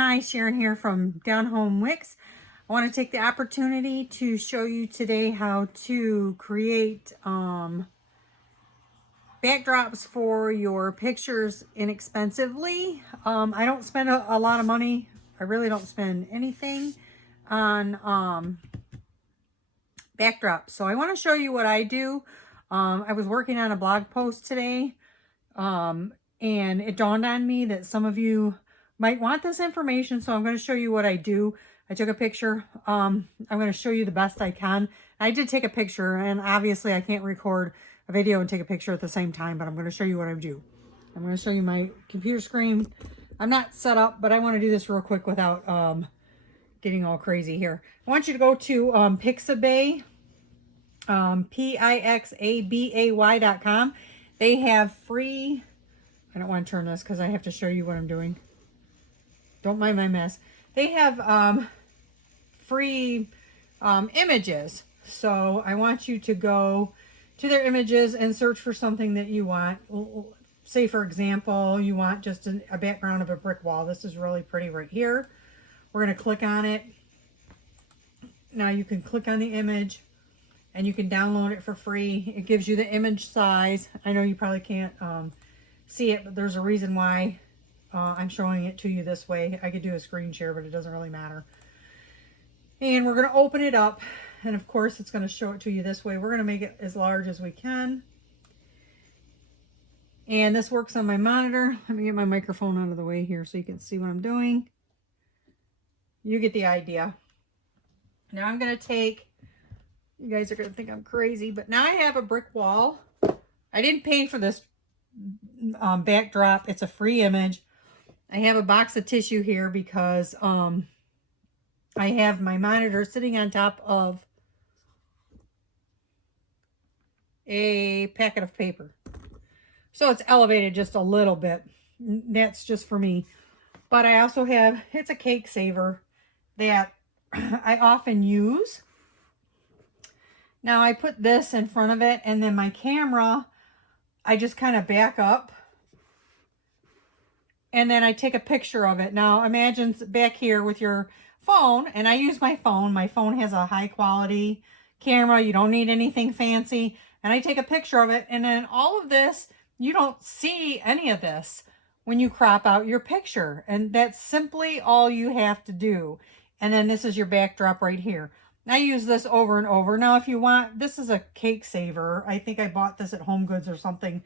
Hi, Sharon here from Down Home Wicks. I want to take the opportunity to show you today how to create backdrops for your pictures inexpensively. I don't spend a lot of money. I really don't spend anything on backdrops. So I want to show you what I do. I was working on a blog post today, and it dawned on me that some of you might want this information, so I'm going to show you what I do. I took a picture. I'm going to show you the best I can. I did take a picture, and obviously I can't record a video and take a picture at the same time, but I'm going to show you what I do. I'm going to show you my computer screen. I'm not set up, but I want to do this real quick without getting all crazy here. I want you to go to Pixabay, Pixabay.com. They have free, I don't want to turn this because I have to show you what I'm doing. Don't mind my mess. They have free images. So I want you to go to their images and search for something that you want. Say, for example, you want just a background of a brick wall. This is really pretty right here. We're going to click on it. Now you can click on the image and you can download it for free. It gives you the image size. I know you probably can't see it, but there's a reason why I'm showing it to you this way. I could do a screen share, but it doesn't really matter. And we're going to open it up. And of course, it's going to show it to you this way. We're going to make it as large as we can. And this works on my monitor. Let me get my microphone out of the way here so you can see what I'm doing. You get the idea. Now I'm going to take, you guys are going to think I'm crazy, but now I have a brick wall. I didn't pay for this backdrop. It's a free image. I have a box of tissue here because I have my monitor sitting on top of a packet of paper. So it's elevated just a little bit. That's just for me. But I also have, it's a cake saver that I often use. Now I put this in front of it, and then my camera, I just kind of back up. And then I take a picture of it. Now imagine back here with your phone, and I use my phone. My phone has a high quality camera. You don't need anything fancy. And I take a picture of it, and then all of this, you don't see any of this when you crop out your picture. And that's simply all you have to do. And then this is your backdrop right here. I use this over and over. Now, if you want, this is a cake saver. I think I bought this at Home Goods or something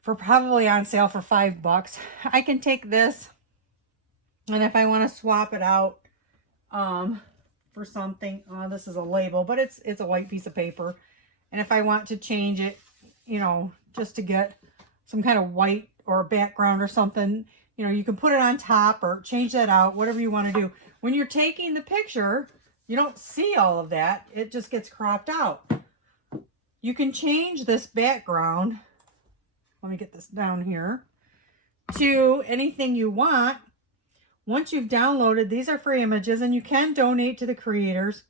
for probably on sale for $5. I can take this, and if I want to swap it out for something, this is a label, but it's a white piece of paper. And if I want to change it, you know, just to get some kind of white or a background or something, you know, you can put it on top or change that out, whatever you want to do. When you're taking the picture, you don't see all of that. It just gets cropped out. You can change this background. Let me get this down here, to anything you want. Once you've downloaded, these are free images, and you can donate to the creators.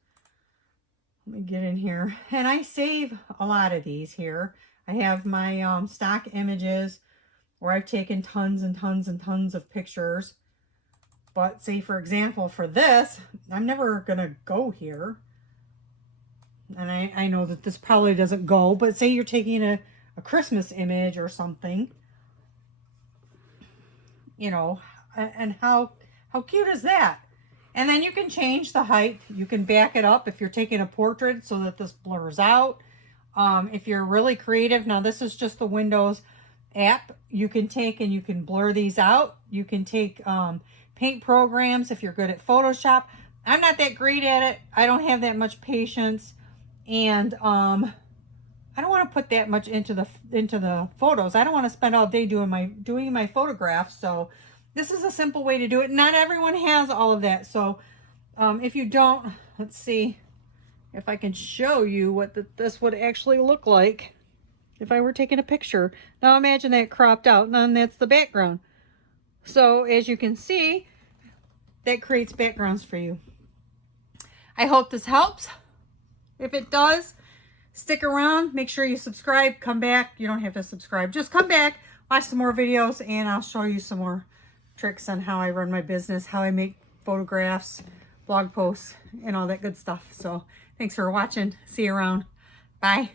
Let me get in here, and I save a lot of these here. I have my stock images where I've taken tons and tons and tons of pictures. But say, for example, for this, I'm never going to go here. And I know that this probably doesn't go, but say you're taking a Christmas image or something, you know, and how cute is that? And then you can change the height. You can back it up if you're taking a portrait so that this blurs out. If you're really creative, now this is just the Windows app. You can take and you can blur these out. You can take paint programs if you're good at Photoshop. I'm not that great at it. I don't have that much patience, and I don't want to put that much into the photos. I don't want to spend all day doing my photographs. So this is a simple way to do it. Not everyone has all of that. So if you don't, let's see if I can show you what this would actually look like if I were taking a picture. Now imagine that cropped out, and then that's the background. So as you can see, that creates backgrounds for you. I hope this helps. If it does, stick around, make sure you subscribe, come back. You don't have to subscribe, just come back, watch some more videos, and I'll show you some more tricks on how I run my business, how I make photographs, blog posts, and all that good stuff. So thanks for watching. See you around. Bye.